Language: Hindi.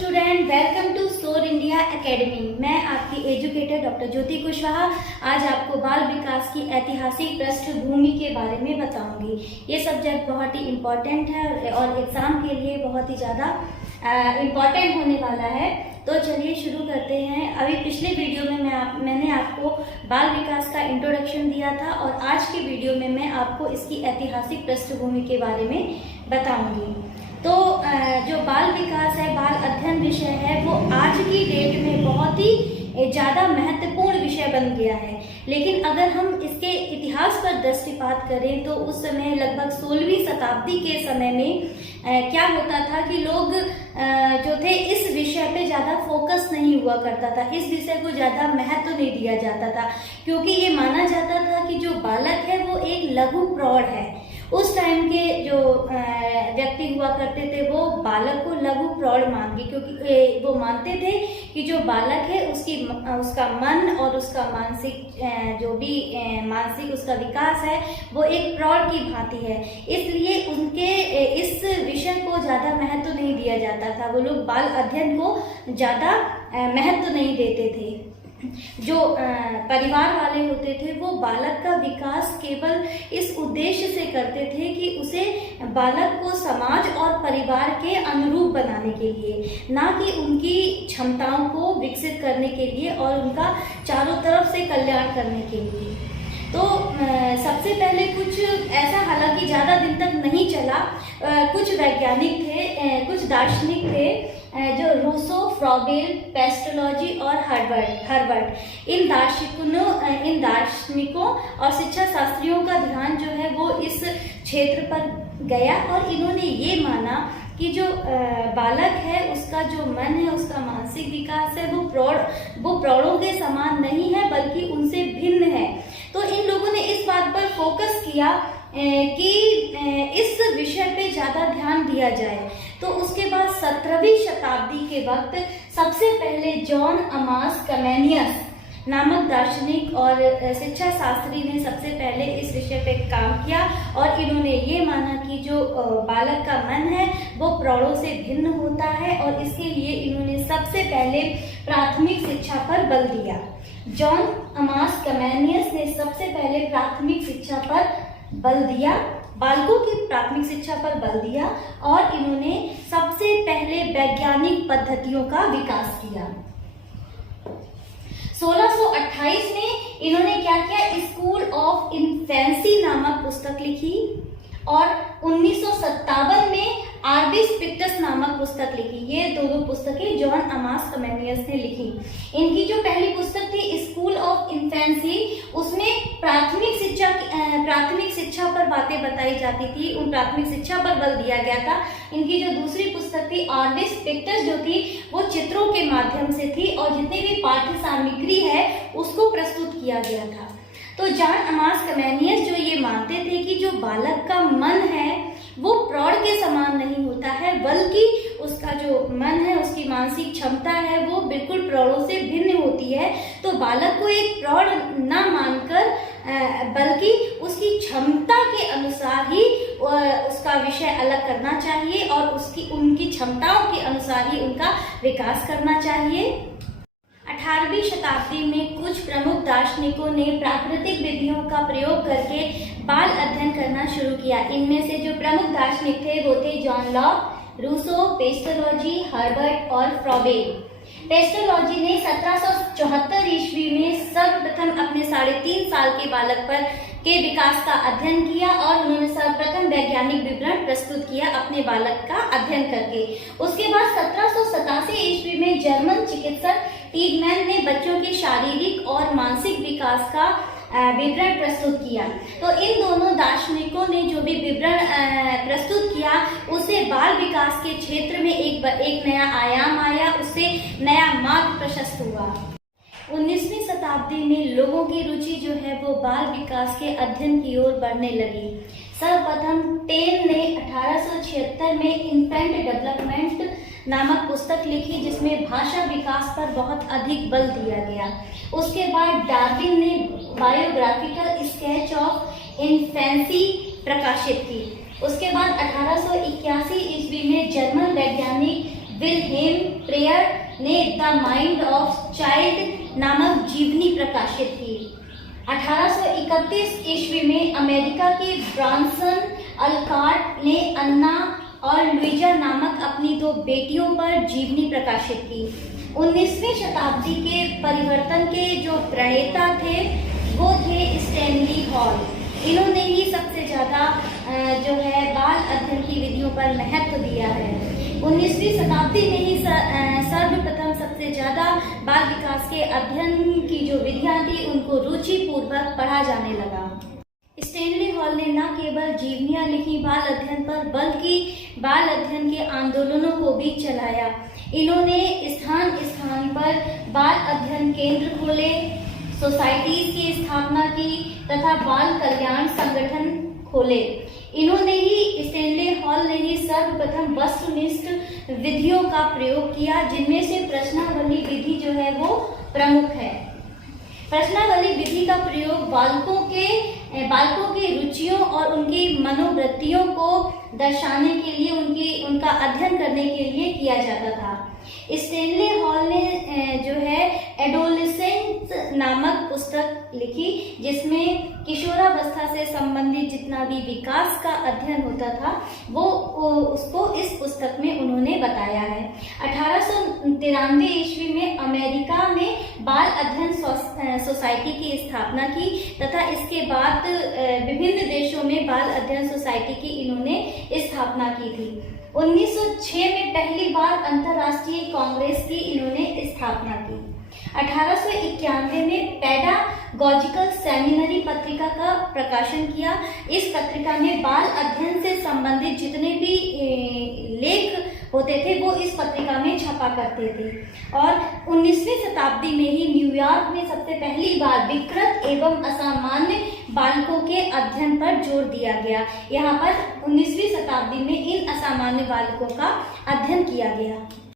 स्टूडेंट, वेलकम टू सोर इंडिया एकेडमी। मैं आपकी एजुकेटर डॉक्टर ज्योति कुशवाहा आज आपको बाल विकास की ऐतिहासिक पृष्ठभूमि के बारे में बताऊंगी। ये सब्जेक्ट बहुत ही इम्पोर्टेंट है और एग्जाम के लिए बहुत ही ज़्यादा इम्पोर्टेंट होने वाला है। तो चलिए शुरू करते हैं। अभी पिछले वीडियो में मैंने आपको बाल विकास का इंट्रोडक्शन दिया था और आज के वीडियो में मैं आपको इसकी ऐतिहासिक पृष्ठभूमि के बारे में बताऊंगी। तो जो बाल विकास है, बाल अध्ययन विषय है, वो आज की डेट में बहुत ही ज़्यादा महत्वपूर्ण विषय बन गया है। लेकिन अगर हम इसके इतिहास पर दृष्टिपात करें तो उस समय लगभग 16वीं शताब्दी के समय में क्या होता था कि लोग जो थे इस विषय पे ज़्यादा फोकस नहीं हुआ करता था, इस विषय को ज़्यादा महत्व नहीं दिया जाता था, क्योंकि ये माना जाता था कि जो बालक है वो एक लघु प्रौढ़ है। उस टाइम के जो व्यक्ति हुआ करते थे वो बालक को लघु प्रौढ़ मान के, क्योंकि वो मानते थे कि जो बालक है उसका मन और उसका मानसिक जो भी मानसिक उसका विकास है वो एक प्रौढ़ की भांति है। इसलिए उनके इस विषय को ज़्यादा महत्व नहीं दिया जाता था। वो लोग बाल अध्ययन को ज़्यादा महत्व नहीं देते थे। जो परिवार वाले होते थे वो बालक का विकास केवल इस उद्देश्य से करते थे कि उसे बालक को समाज और परिवार के अनुरूप बनाने के लिए, ना कि उनकी क्षमताओं को विकसित करने के लिए और उनका चारों तरफ से कल्याण करने के लिए। तो सबसे पहले कुछ ऐसा, हालांकि ज़्यादा दिन तक नहीं चला, कुछ वैज्ञानिक थे, कुछ दार्शनिक थे जो रूसो, फ्रॉबेल, पेस्टोलॉजी और हर्बर्ट इन दार्शनिकों और शिक्षा शास्त्रियों का ध्यान जो है वो इस क्षेत्र पर गया और इन्होंने ये माना कि जो बालक है उसका जो मन है, उसका मानसिक विकास है वो प्रौढ़ों के समान नहीं है बल्कि उनसे भिन्न है। तो इन लोगों ने इस बात पर फोकस किया कि इस विषय पे ज़्यादा ध्यान दिया जाए। तो उसके बाद 17वीं शताब्दी के वक्त सबसे पहले जॉन अमास कमेनियस नामक दार्शनिक और शिक्षा शास्त्री ने सबसे पहले इस विषय पे काम किया और इन्होंने ये माना कि जो बालक का मन है वो प्रौढ़ों से भिन्न होता है और इसके लिए इन्होंने सबसे पहले प्राथमिक शिक्षा पर बल दिया। जॉन अमास कमेनियस ने सबसे पहले प्राथमिक शिक्षा पर बल दिया, बालकों की प्राथमिक शिक्षा पर बल दिया और इन्होंने सबसे पहले वैज्ञानिक पद्धतियों का विकास किया। 1628 में इन्होंने क्या किया, स्कूल ऑफ इन्फेंसी नामक पुस्तक लिखी और 1957 में आर्बिस पिक्टस नामक पुस्तक लिखी। ये दोनों पुस्तकें जॉन अमास कमेनियस ने लिखी। इनकी जो पहली पुस्तक थी स्कूल ऑफ इन्फेंसी, उसमें प्राथमिक शिक्षा पर बातें बताई जाती थी, उन प्राथमिक शिक्षा पर बल दिया गया था। इनकी जो दूसरी पुस्तक थी आर्बिस पिक्टस जो थी वो चित्रों के माध्यम से थी और जितनी भी पाठ्य सामग्री है उसको प्रस्तुत किया गया था। तो जॉन अमास कमेनियस जो ये मानते थे कि जो बालक का मन है वो प्रौढ़ के समान नहीं होता है, बल्कि उसका जो मन है, उसकी मानसिक क्षमता है वो बिल्कुल प्रौढ़ों से भिन्न होती है। तो बालक को एक प्रौढ़ ना मानकर बल्कि उसकी क्षमता के अनुसार ही उसका विषय अलग करना चाहिए और उनकी क्षमताओं के अनुसार ही उनका विकास करना चाहिए। 18वीं शताब्दी में कुछ प्रमुख दार्शनिकों ने प्राकृतिक विधियों का प्रयोग करके बाल अध्ययन करना शुरू किया। इनमें से जो प्रमुख दार्शनिक थे वो थे John Locke, Rousseau, Pestalozzi, Herbart और फ्रॉबेल। पेस्टोलॉजी ने 1774 ईस्वी में सर्वप्रथम अपने 3.5 साल के बालक के विकास का अध्ययन किया और उन्होंने सर्वप्रथम वैज्ञानिक विवरण प्रस्तुत किया अपने बालक का अध्ययन करके। उसके बाद 1787 ईस्वी में जर्मन चिकित्सक टीगमैन ने बच्चों के शारीरिक और मानसिक विकास का विवरण प्रस्तुत किया। तो इन दोनों दार्शनिकों ने जो भी विवरण प्रस्तुत किया उससे बाल विकास के क्षेत्र में एक नया आयाम आया, उससे नया मार्ग प्रशस्त हुआ। 19वीं शताब्दी में लोगों की रुचि जो है वो बाल विकास के अध्ययन की ओर बढ़ने लगी। सर्वप्रथम टेन ने 1876 में इन्फेंट डेवलपमेंट नामक पुस्तक लिखी जिसमें भाषा विकास पर बहुत अधिक बल दिया गया। उसके बाद डार्विन ने बायोग्राफिकल स्केच ऑफ इन्फेंसी प्रकाशित की। उसके बाद 1881 ईस्वी में जर्मन वैज्ञानिक विल्हेम प्रेयर ने द माइंड ऑफ चाइल्ड नामक जीवनी प्रकाशित की। 1831 ईस्वी में अमेरिका के ब्रांसन अलकॉट ने अन्ना और लुइजा नामक अपनी 2 बेटियों पर जीवनी प्रकाशित की। 19वीं शताब्दी के परिवर्तन के जो प्रणेता थे वो थे स्टैनली हॉल। इन्होंने ही सबसे ज़्यादा जो है बाल अध्ययन की विधियों पर महत्व दिया है। 19वीं शताब्दी में ही सर्वप्रथम सबसे ज़्यादा बाल विकास के अध्ययन की जो विधियाँ थी उनको रुचिपूर्वक पढ़ा जाने लगा। स्टैनली हॉल ने न केवल जीवनियाँ लिखी बाल अध्ययन पर, बल्कि बाल अध्ययन के आंदोलनों को भी चलाया। इन्होंने स्थान स्थान पर बाल अध्ययन केंद्र खोले, सोसाइटीज की स्थापना की तथा बाल कल्याण संगठन खोले। इन्होंने ही स्टैनली हॉल ने ही सर्वप्रथम वस्तुनिष्ठ विधियों का प्रयोग किया, जिनमें से प्रश्नावली विधि जो है वो प्रमुख है। प्रश्नावली विधि का प्रयोग बालकों के रुचियों और उनकी मनोवृत्तियों को दर्शाने के लिए, उनका अध्ययन करने के लिए किया जाता था। स्टैनली हॉल ने जो है एडोलेसेंस नामक पुस्तक लिखी, जिसमें किशोरावस्था से संबंधित जितना भी विकास का अध्ययन होता था वो उसको इस पुस्तक में उन्होंने बताया है। 1893 ईस्वी में अमेरिका में बाल अध्ययन सोसाइटी की स्थापना की तथा इसके बाद विभिन्न देशों में बाल अध्ययन सोसाइटी की इन्होंने स्थापना की थी। 1906 में पहली बार अंतर्राष्ट्रीय कांग्रेस की इन्होंने स्थापना की। 1891 में पेडागॉजिकल सेमिनरी पत्रिका का प्रकाशन किया। इस पत्रिका में बाल अध्ययन से संबंधित जितने भी लेख होते थे वो इस पत्रिका में छपा करते थे। और 19वीं शताब्दी में ही न्यूयॉर्क में सबसे पहली बार विकृत एवं असामान्य बालकों के अध्ययन पर जोर दिया गया। यहाँ पर 19वीं शताब्दी में इन असामान्य बालकों का अध्ययन किया गया।